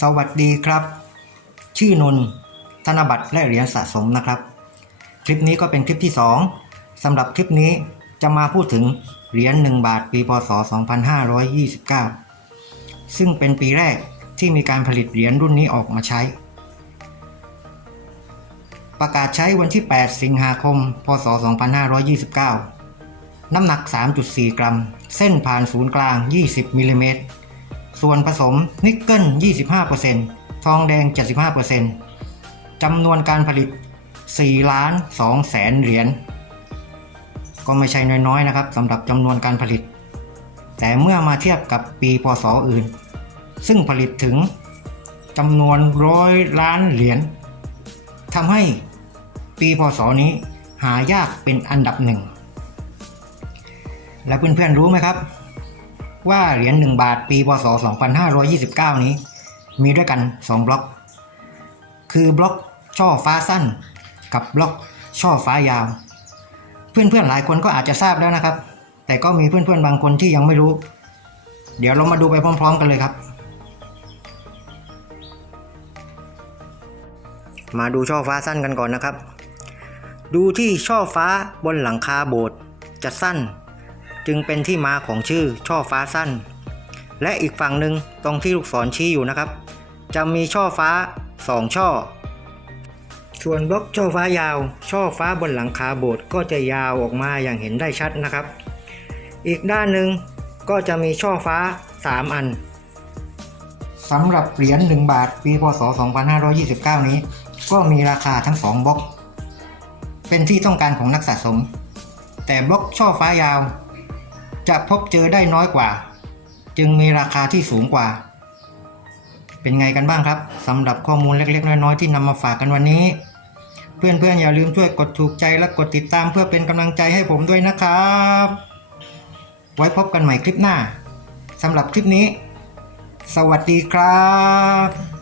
สวัสดีครับ ชื่อนนท์ธนบัตรและเหรียญสะสมนะครับ คลิปนี้ก็เป็นคลิปที่ 2สำหรับคลิปนี้จะมาพูดถึงเหรียญ1บาทปีพศ 2529 ซึ่งเป็นปีแรกที่มีการผลิตเหรียญรุ่นนี้ออกมาใช้ ประกาศใช้วันที่ 8 สิงหาคม พศ 2529 น้ำหนัก 3.4 กรัม เส้นผ่านศูนย์กลาง 20มิลลิเมตร ส่วนผสมนิกเกิล 25%ทองแดง 75%จำนวนการผลิต 4 ล้าน2แสนเหรียญ ก็ไม่ใช่น้อยๆนะครับสำหรับจำนวนการผลิต แต่เมื่อมาเทียบกับปีพศอื่น ซึ่งผลิตถึงจำนวนร้อยล้านเหรียญทำให้ปีพศนี้หายากเป็นอันดับหนึ่ง และเพื่อนๆรู้ไหมครับ ว่าเหรียญ1บาทปีพศ 2529 นี้ มีด้วยกัน 2 บล็อก คือบล็อกช่อฟ้าสั้น กับบล็อกช่อฟ้ายาว เพื่อนๆหลายคนก็อาจจะทราบแล้วนะครับ แต่ก็มีเพื่อนๆบางคนที่ยังไม่รู้ เดี๋ยวเรามาดูไปพร้อม ๆ กันเลยครับ มาดูช่อฟ้าสั้นกันก่อนนะครับ ดูที่ช่อฟ้าบนหลังคาโบสถ์จะสั้น จึงเป็นที่มาของชื่อช่อฟ้าสั้น และอีกฝั่งหนึ่งตรงที่ลูกศรชี้อยู่นะครับ จะมีช่อฟ้าสองช่อ ส่วนบล็อกช่อฟ้ายาว ช่อฟ้าบนหลังคาโบสถ์ก็จะยาวออกมาอย่างเห็นได้ชัดนะครับ อีกด้านหนึ่งก็จะมีช่อฟ้า 3 อันสำหรับเหรียญ1บาทปีพศ 2529 นี้ ก็มีราคาทั้ง 2บล็อก เป็นที่ต้องการของนักสะสม แต่บล็อกช่อฟ้ายาว จะพบเจอได้น้อยกว่า จึงมีราคาที่สูงกว่า เป็นไงกันบ้างครับสำหรับข้อมูลเล็กๆ น้อยๆ ที่นำมาฝากกันวันนี้ เพื่อนๆ อย่าลืมช่วยกดถูกใจและกดติดตามเพื่อเป็นกำลังใจให้ผมด้วยนะครับ ไว้พบกันใหม่คลิปหน้าสำหรับคลิปนี้ สวัสดีครับ